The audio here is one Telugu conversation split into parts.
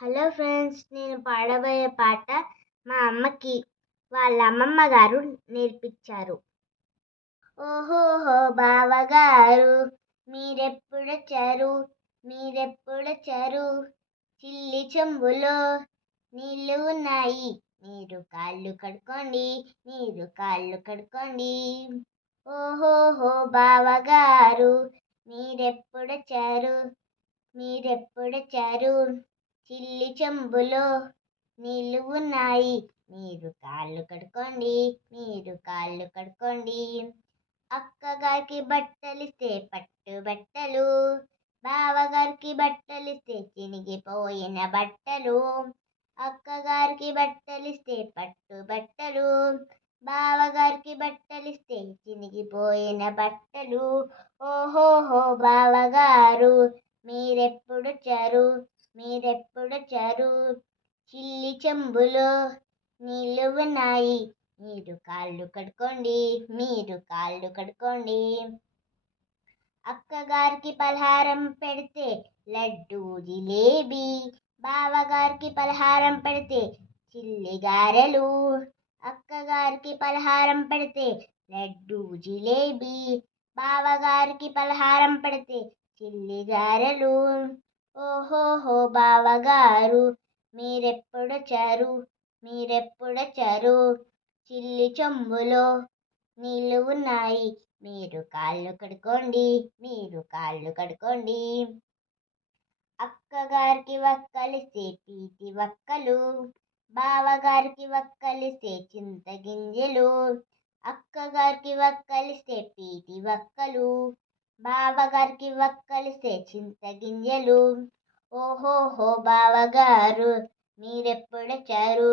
హలో ఫ్రెండ్స్ నేను పాడబోయే పాట మా అమ్మకి వాళ్ళ అమ్మమ్మ గారు నేర్పించారు. ఓహోహో బావగారు మీరెప్పుడొచ్చారు? మీరెప్పుడొచ్చారు? చిల్లి చెంబులో నీళ్ళు ఉన్నాయి. మీరు కాళ్ళు కడుక్కోండి మీరు కాళ్ళు కడుక్కోండి. ఓహోహో బావగారు మీరెప్పుడొచ్చారు? మీరెప్పుడొచ్చారు? చిల్లి చెంబులో నీళ్ళు ఉన్నాయి మీరు కాళ్ళు కడుక్కోండి మీరు కాళ్ళు కడుక్కోండి. అక్కగారికి బట్టలిస్తే పట్టు బట్టలు బావగారికి బట్టలిస్తే చినిగిపోయిన బట్టలు అక్కగారికి బట్టలిస్తే పట్టు బట్టలు బావగారికి బట్టలిస్తే చినిగిపోయిన బట్టలు. ఓహోహో బావగారు మీరెప్పుడొచ్చారు మీరెప్పుడొచ్చారు చిల్లి చెంబులో నీళ్ళు ఉన్నాయి మీరు కాళ్ళు కడుక్కోండి మీరు కాళ్ళు కడుక్కోండి. అక్కగారికి పలహారం పెడితే లడ్డు జిలేబీ బావగారికి పలహారం పెడితే చిల్లి గారెలు. అక్కగారికి పలహారం పెడితే లడ్డు జిలేబీ బావగారికి పలహారం పెడితే చిల్లి గారెలు. ఓహోహో బావగారు మీరెప్పుడొచ్చారు మీరెప్పుడొచ్చారు చిల్లి చెంబులో నీళ్ళు ఉన్నాయి. మీరు కాళ్ళు కడుక్కోండి మీరు కాళ్ళు కడుక్కోండి. అక్కగారికి వక్కలిస్తే పీతి వక్కలు బావగారికి చింత గింజలు అక్కగారికి వక్కలిస్తే పీతి వక్కలు బావగారికి వక్కలిస్తే చింతగింజలు ఓహోహో బావగారు మీరెప్పుడొచ్చారు?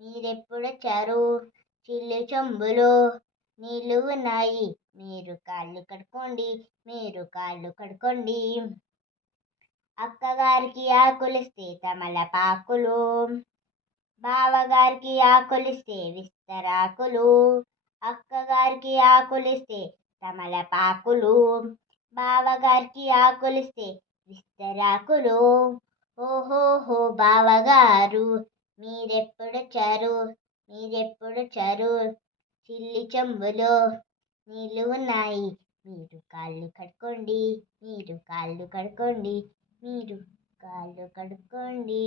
మీరెప్పుడొచ్చారు? చిల్లి చెంబులో నీళ్ళు ఉన్నాయి. మీరు కాళ్ళు కడుక్కోండి మీరు కాళ్ళు కడుక్కోండి. అక్కగారికి ఆకులిస్తే తమలపాకులు బావగారికి ఆకులిస్తే విస్తరాకులు అక్కగారికి ఆకులిస్తే తమలపాకులు బావగారికి ఆకులిస్తే విస్తరాకులు. ఓహోహో బావగారు మీరెప్పుడొచ్చారు? మీరెప్పుడొచ్చారు? చిల్లి చెంబులో నీళ్ళు ఉన్నాయి. మీరు కాళ్ళు కడుక్కోండి మీరు కాళ్ళు కడుక్కోండి మీరు కాళ్ళు కడుక్కోండి.